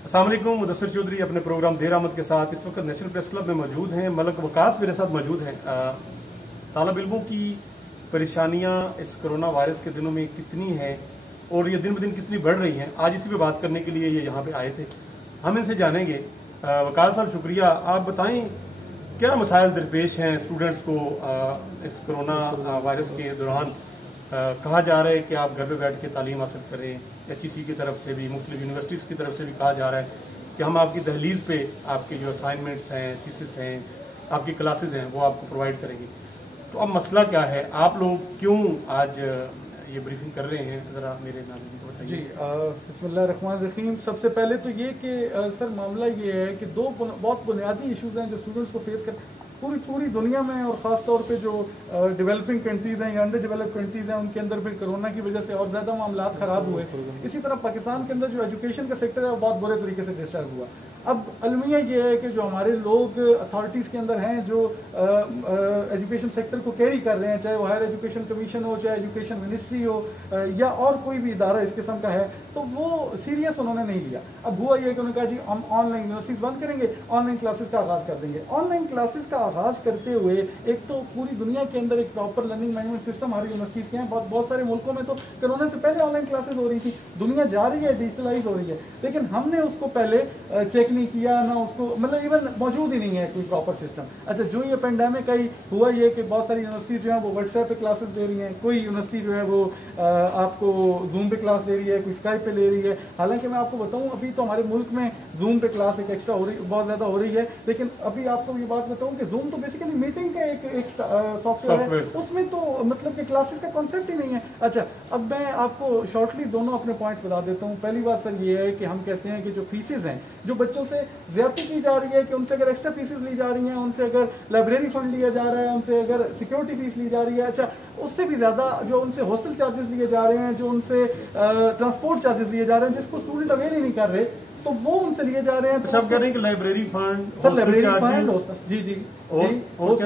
अस्सलाम वालेकुम। मुदस्सिर चौधरी अपने प्रोग्राम देर आमद के साथ इस वक्त नेशनल प्रेस क्लब में मौजूद हैं। मलक वकास मेरे साथ मौजूद हैं। तालिब इल्मों की परेशानियां इस कोरोना वायरस के दिनों में कितनी हैं और ये दिन ब दिन कितनी बढ़ रही हैं, आज इसी पे बात करने के लिए ये यहाँ पे आए थे। हम इनसे जानेंगे। वकास साहब शुक्रिया, आप बताएं क्या मसाइल दरपेश हैं स्टूडेंट्स को इस कोरोना वायरस के दौरान। कहा जा रहा है कि आप घर पे बैठ के तालीम हासिल करें। HEC की तरफ से भी, मुख्तलिफ यूनिवर्सिटीज़ की तरफ से भी कहा जा रहा है कि हम आपकी दहलीज पे आपके जो असाइनमेंट्स हैं, थीसिस हैं, आपकी क्लासेस हैं, वो आपको प्रोवाइड करेंगे। तो अब मसला क्या है, आप लोग क्यों आज ये ब्रीफिंग कर रहे हैं, ज़रा मेरे नाज़रीन को बताइए। जी, बिस्मिल्लाहिर्रहमानिर्रहीम। सबसे पहले तो ये कि सर मामला ये है कि दो बहुत बुनियादी इश्यूज हैं जो स्टूडेंट्स को फेस कर पूरी दुनिया में, और ख़ास तौर पे जो डेवलपिंग कंट्रीज़ हैं या अंडर डेवलप कंट्रीज़ हैं उनके अंदर फिर कोरोना की वजह से और ज़्यादा मामला ख़राब हुए। इसी तरह पाकिस्तान के अंदर जो एजुकेशन का सेक्टर है वो बहुत बुरे तरीके से डिस्टर्ब हुआ। अब अलमिया ये है कि जो हमारे लोग अथॉरिटीज़ के अंदर हैं जो एजुकेशन सेक्टर को कैरी कर रहे हैं, चाहे वो हायर एजुकेशन कमीशन हो, चाहे एजुकेशन मिनिस्ट्री हो या और कोई भी इदारा इस किस्म का है, तो वो सीरियस उन्होंने नहीं लिया। अब हुआ ये कि उन्होंने कहा जी हम ऑनलाइन यूनिवर्सिटीज़ बंद करेंगे, ऑनलाइन क्लासेस का आगाज़ कर देंगे। ऑनलाइन क्लासेस का आगाज़ करते हुए एक तो पूरी दुनिया के अंदर एक प्रॉपर लर्निंग मैनेजमेंट सिस्टम हमारी यूनिवर्सिटीज़ के हैं। बहुत सारे मुल्कों में तो कोरोना से पहले ऑनलाइन क्लासेस हो रही थी, दुनिया जा रही है, डिजिटलाइज हो रही है, लेकिन हमने उसको पहले चेक नहीं किया, ना उसको मतलब इवन मौजूद ही नहीं है कोई प्रॉपर सिस्टम। अच्छा, जो ये पेंडेमिक आई हुआ ये कि बहुत सारी यूनिवर्सिटी जो है वो व्हाट्सएप पे क्लासेस दे रही हैं, कोई यूनिवर्सिटी जो है वो आपको जूम पे क्लास दे रही है, कोई स्काइप पे ले रही है। हालांकि मैं आपको बताऊं अभी तो हमारे मुल्क में जूम पे क्लास एक एक्स्ट्रा हो रही, बहुत ज़्यादा हो रही है, लेकिन अभी आपको ये बात बताऊं कि जूम तो बेसिकली मीटिंग का एक सॉफ्टवेयर है, उसमें तो मतलब कि क्लासेस का कॉन्सेप्ट ही नहीं है। अच्छा, अब मैं आपको शॉर्टली दोनों अपने पॉइंट्स बता देता हूँ। पहली बात सर ये है कि हम कहते हैं कि जो फीसेज हैं, जो बच्चों से ज्यादती की जा रही है, कि उनसे अगर एक्स्ट्रा फीसेज ली जा रही हैं, उनसे अगर लाइब्रेरी फंड लिया जा रहा है, उनसे अगर सिक्योरिटी फीस ली जा रही है, अच्छा उससे भी ज्यादा जो उनसे हॉस्टल चार्जेस लिए जा रहे हैं, जो उनसे ट्रांसपोर्ट चार्जेस लिए जा रहे हैं, जिसको स्टूडेंट अवेल ही नहीं कर रहे, तो वो उनसे लिए जा रहे हैं। अच्छा, आप कह रहे हैं कि library fund, sir library fund, जी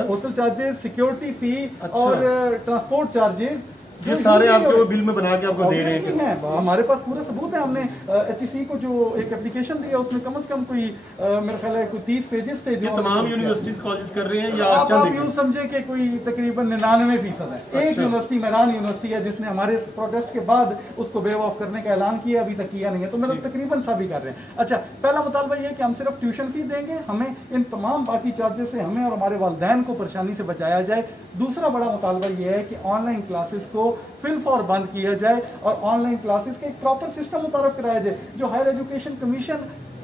हॉस्टल चार्जेस, सिक्योरिटी फी और ट्रांसपोर्ट चार्जेस, ये सारे आपको बिल में बना के आपको दे रहे हैं। हमारे पास पूरा सबूत है। हमने HEC को जो एक एप्लीकेशन दिया उसमें कम से कम कोई मेरे ख्याल है कोई 30 पेजेस थे जो तमाम यूनिवर्सिटीज कॉलेज कर रहे हैं। या आप यूं समझे कि कोई तकरीबन 99% है। अच्छा। एक यूनिवर्सिटी मैदान यूनिवर्सिटी है जिसने हमारे प्रोटेस्ट के बाद उसको वेव ऑफ करने का ऐलान किया, अभी तक किया नहीं है, तो मतलब तकरीबन सभी कर रहे हैं। अच्छा, पहला मुतालबा ये कि हम सिर्फ ट्यूशन फी देंगे, हमें इन तमाम बाकी चार्जेस से हमें और हमारे वालिदैन को परेशानी से बचाया जाए। दूसरा बड़ा मुतालबा ये है कि ऑनलाइन क्लासेस को फिल फॉर बंद किया जाए और ऑनलाइन क्लासेस के एक प्रॉपर सिस्टम मुतारफ कराया जाए। जो हायर एजुकेशन कमीशन,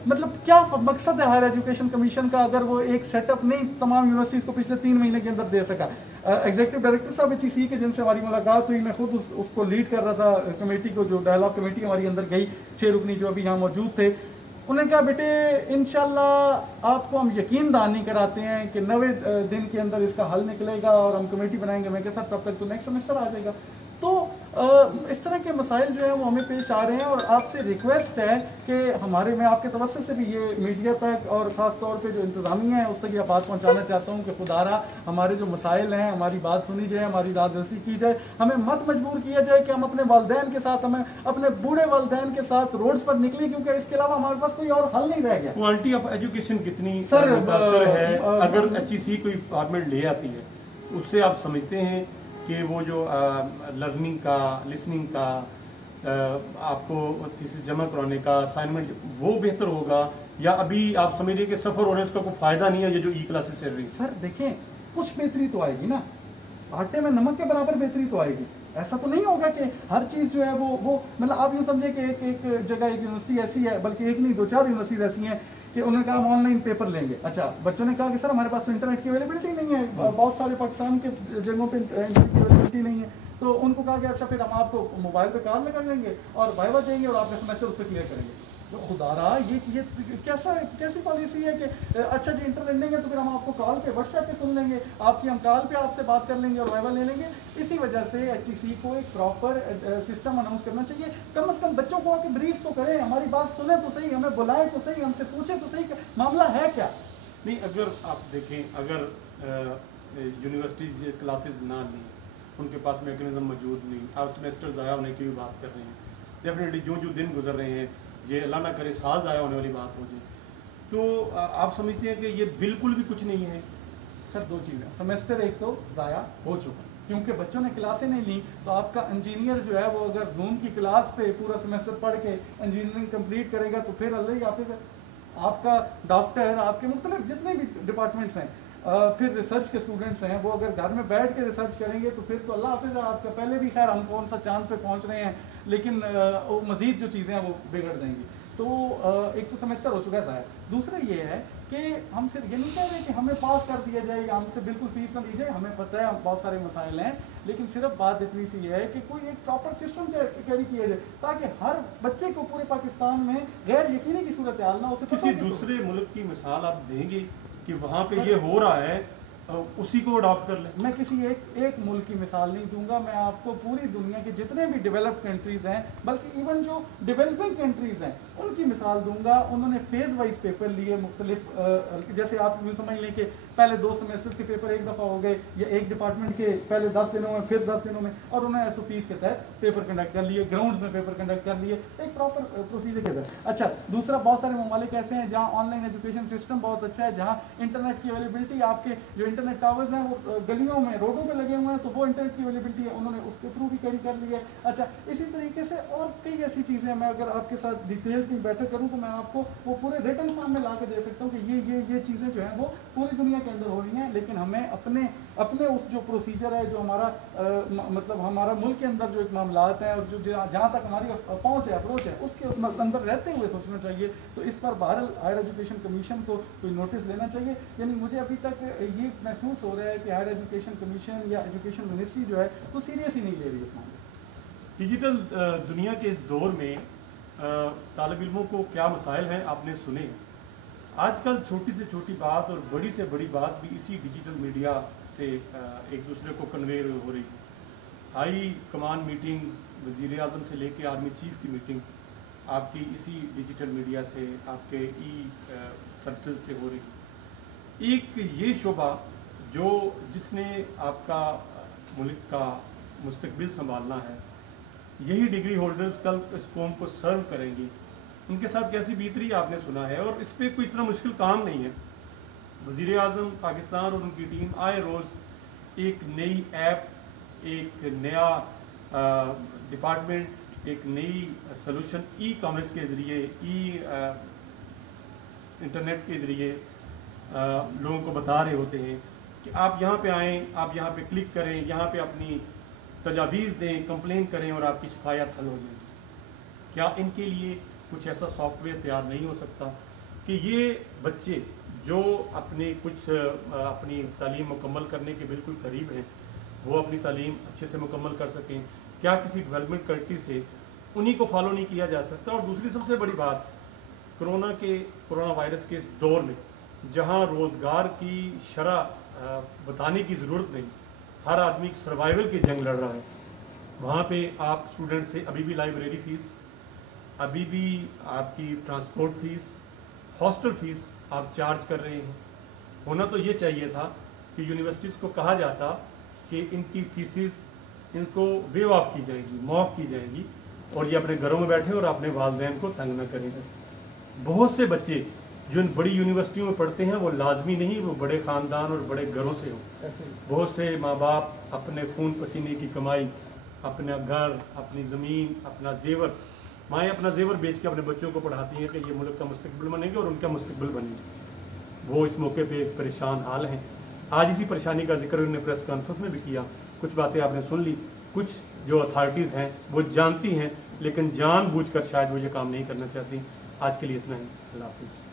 मतलब क्या मकसद है हायर एजुकेशन कमीशन का अगर वो एक सेटअप नहीं तमाम यूनिवर्सिटीज को पिछले 3 महीने के अंदर दे सका। एग्जीक्यूटिव डायरेक्टर साहब HEC के जिनसे हमारी मुलाकात हुई, मैं खुद उसको लीड कर रहा था कमेटी को, जो डायलॉग कमेटी हमारी अंदर गई, 6 रुकनी जो अभी यहाँ मौजूद थे, उन्होंने कहा बेटे इंशाल्लाह आपको हम यकीन दहानी कराते हैं कि 90 दिन के अंदर इसका हल निकलेगा और हम कमेटी बनाएंगे। मैं के साथ तब तक तो नेक्स्ट सेमेस्टर आ जाएगा। तो इस तरह के मसाइल जो है वो हमें पेश आ रहे हैं और आपसे रिक्वेस्ट है कि हमारे, मैं आपके तवज्जुह से भी ये मीडिया तक और ख़ास तौर पे जो इंतज़ामिया है उस तक ये बात पहुंचाना चाहता हूं कि खुदारा हमारे जो मसाइल हैं, हमारी बात सुनी जाए, हमारी राहदरसी की जाए, हमें मत मजबूर किया जाए कि हम अपने वालिदैन के साथ, हमें अपने बूढ़े वालिदैन के साथ रोड्स पर निकले, क्योंकि इसके अलावा हमारे पास कोई और हल नहीं रह गया। क्वालिटी ऑफ एजुकेशन कितनी मुतासर है अगर HEC कोई फॉर्मेट ले आती है, उससे आप समझते हैं कि वो जो लर्निंग का, लिसनिंग का, आपको थीसिस जमा कराने का, असाइनमेंट, वो बेहतर होगा, या अभी आप समझ रहे कि सफर होने उसका कोई फायदा नहीं है ये जो क्लासेस चल रही है? सर देखें, कुछ बेहतरी तो आएगी ना, आटे में नमक के बराबर बेहतरी तो आएगी। ऐसा तो नहीं होगा कि हर चीज जो है वो मतलब आप यूँ समझे कि एक जगह एक यूनिवर्सिटी ऐसी है, बल्कि एक नहीं 2-4 यूनिवर्सिटी ऐसी हैं कि उन्होंने कहा हम ऑनलाइन पेपर लेंगे। अच्छा, बच्चों ने कहा कि सर हमारे पास तो इंटरनेट की अवेलेबिलिटी नहीं है, बहुत सारे पाकिस्तान के जगहों पे इंटरनेट की अवेलेबिलिटी नहीं है, तो उनको कहा गया अच्छा फिर हम आपको मोबाइल पे कॉल लगा लेंगे और वाइवा देंगे और आपका सेमेस्टर उससे क्लियर करेंगे। तो खुदारा ये कैसी पॉलिसी है कि अच्छा जी इंटरनेट नहीं है तो फिर हम आपको कॉल पे व्हाट्सएप पे सुन लेंगे, आपकी हम कॉल पे आपसे बात कर लेंगे और वाइवा ले लेंगे। इसी वजह से HEC को एक प्रॉपर सिस्टम अनाउंस करना चाहिए। कम से कम बच्चों को आके ब्रीफ तो करें, हमारी बात सुने तो सही, हमें बुलाए तो सही, हमसे पूछे तो सही मामला है क्या। नहीं, अगर आप देखें, अगर यूनिवर्सिटीज क्लासेस ना लें, उनके पास मैकेनिज्म मौजूद नहीं, आप सेमेस्टर ज़ाया होने की भी बात कर रहे हैं, डेफिनेटली जो दिन गुजर रहे हैं ये अल्लाह ना करे साल ज़ाया होने वाली बात हो जाए, तो आप समझते हैं कि ये बिल्कुल भी कुछ नहीं है? सर दो चीज़ें, सेमेस्टर एक तो ज़ाया हो चुका क्योंकि बच्चों ने क्लासें नहीं ली। तो आपका इंजीनियर जो है वो अगर जूम की क्लास पे पूरा सेमेस्टर पढ़ के इंजीनियरिंग कंप्लीट करेगा तो फिर अल्लाह ही हाफिज़ है। आपका डॉक्टर, आपके मुख्तलिफ जितने भी डिपार्टमेंट्स हैं, फिर रिसर्च के स्टूडेंट्स हैं, वो अगर घर में बैठ के रिसर्च करेंगे तो फिर तो अल्लाह हाफिज़ है आपका। पहले भी खैर हम कौन सा चांद पे पहुंच रहे हैं, लेकिन मज़ीद जो चीज़ें हैं वो बिगड़ जाएंगी। तो एक तो सेमेस्टर हो चुका है ज़ाया। दूसरा ये है कि हम सिर्फ ये नहीं कह रहे कि हमें पास कर दिया जाए या हमसे बिल्कुल फीस ना ली जाए, हमें पता है बहुत सारे मसाइल हैं, लेकिन सिर्फ बात इतनी सी है कि कोई एक प्रॉपर सिस्टम कैरी किया जाए ताकि हर बच्चे को पूरे पाकिस्तान में गैर यकीनी की सूरत हाल ना उसे किसी दूसरे मुल्क की मिसाल आप देंगे कि वहाँ पे ये हो रहा है, उसी को अडॉप्ट कर लें? मैं किसी एक मुल्क की मिसाल नहीं दूंगा, मैं आपको पूरी दुनिया के जितने भी डेवलप्ड कंट्रीज हैं, बल्कि इवन जो डेवलपिंग कंट्रीज हैं उनकी मिसाल दूंगा। उन्होंने फेज वाइज पेपर लिए मुख्तलिफ, जैसे आप यूँ समझ लें कि पहले 2 सेमेस्टर के पेपर एक दफ़ा हो गए, या एक डिपार्टमेंट के पहले 10 दिनों में, फिर 10 दिनों में, और उन्होंने SOPs के तहत पेपर कंडक्ट कर लिए, ग्राउंड्स में पेपर कंडक्ट कर लिए, एक प्रॉपर प्रोसीजर के तहत। अच्छा, दूसरा बहुत सारे ममालिक ऐसे हैं जहाँ ऑनलाइन एजुकेशन सिस्टम बहुत अच्छा है, जहाँ इंटरनेट की अवेलेबिलिटी, आपके जो इंटरनेट टावर्स हैं वो गलियों में, रोडों पे लगे हुए हैं, तो वो इंटरनेट की अवेलेबिलिटी है, उन्होंने उसके थ्रू भी कैरी कर ली है। अच्छा, इसी तरीके से और कई ऐसी चीज़ें, मैं अगर आपके साथ डिटेल की बैठक करूँ तो मैं आपको वो पूरे रिटर्न फॉर्म में ला के दे सकता हूँ कि ये चीज़ें जो हैं वो पूरी दुनिया के अंदर हो रही हैं, लेकिन हमें अपने उस जो प्रोसीजर है, जो हमारा मतलब हमारा मुल्क के अंदर जो एक मामलात हैं और जो जहाँ तक हमारी पहुँच है, अप्रोच है, उसके अंदर रहते हुए सोचना चाहिए। तो इस पर बहरहाल हायर एजुकेशन कमीशन को कोई नोटिस लेना चाहिए। यानी मुझे अभी तक ये महसूस हो रहा है कि हायर एजुकेशन कमीशन या एजुकेशन मिनिस्ट्री जो है वो सीरियस ही नहीं ले रही है। डिजिटल दुनिया के इस दौर में तालिब इल्मों को क्या मसाइल हैं आपने सुने। आजकल छोटी से छोटी बात और बड़ी से बड़ी बात भी इसी डिजिटल मीडिया से एक दूसरे को कन्वे हो रही। हाई कमान मीटिंग्स, वज़ीर आज़म से लेके आर्मी चीफ की मीटिंग्स आपकी इसी डिजिटल मीडिया से, आपके सर्विसेज से हो रही। एक ये शोबा जिसने आपका मुल्क का मुस्तकबिल संभालना है, यही डिग्री होल्डर्स कल इस कौम को सर्व करेंगी, उनके साथ कैसी बीत रही आपने सुना है। और इस पर कोई इतना मुश्किल काम नहीं है। वज़ीर आज़म पाकिस्तान और उनकी टीम आए रोज़ एक नई ऐप, एक नया डिपार्टमेंट, एक नई सॉल्यूशन ई-कॉमर्स के ज़रिए, इंटरनेट के ज़रिए लोगों को बता रहे होते हैं कि आप यहाँ पे आएँ, आप यहाँ पे क्लिक करें, यहाँ पे अपनी तजावीज़ दें, कंप्लेन करें और आपकी शिकायत हल हो जाएगी। क्या इनके लिए कुछ ऐसा सॉफ्टवेयर तैयार नहीं हो सकता कि ये बच्चे जो अपनी तालीम मुकम्मल करने के बिल्कुल करीब हैं, वो अपनी तालीम अच्छे से मुकम्मल कर सकें? क्या किसी डेवलपमेंट कंट्री से उन्हीं को फॉलो नहीं किया जा सकता? और दूसरी सबसे बड़ी बात, कोरोना वायरस के इस दौर में जहाँ रोज़गार की शरह बताने की ज़रूरत नहीं, हर आदमी सर्वाइवल की जंग लड़ रहा है, वहाँ पे आप स्टूडेंट से अभी भी लाइब्रेरी फ़ीस, अभी भी आपकी ट्रांसपोर्ट फ़ीस, हॉस्टल फ़ीस आप चार्ज कर रहे हैं। होना तो ये चाहिए था कि यूनिवर्सिटीज़ को कहा जाता कि इनकी फ़ीसेस इनको वेव ऑफ की जाएगी, माफ़ की जाएगी, और ये अपने घरों में बैठे और अपने वालिदैन को तंग न करें। बहुत से बच्चे जो इन बड़ी यूनिवर्सिटियों में पढ़ते हैं वो लाजमी नहीं वो बड़े ख़ानदान और बड़े घरों से हों। बहुत से माँ बाप अपने खून पसीने की कमाई, अपना घर, अपनी ज़मीन, अपना जेवर, माएँ अपना जेवर बेच के अपने बच्चों को पढ़ाती हैं कि ये मुल्क का मुस्तकबिल बनेंगे और उनका मुस्तकबिल बनेंगे। वो इस मौके पे परेशान हाल हैं। आज इसी परेशानी का जिक्र उन्होंने प्रेस कॉन्फ्रेंस में भी किया। कुछ बातें आपने सुन ली, कुछ जो अथॉरिटीज़ हैं वो जानती हैं, लेकिन जानबूझकर शायद वो ये काम नहीं करना चाहती। आज के लिए इतना ही। अल्लाह हाफ़िज़।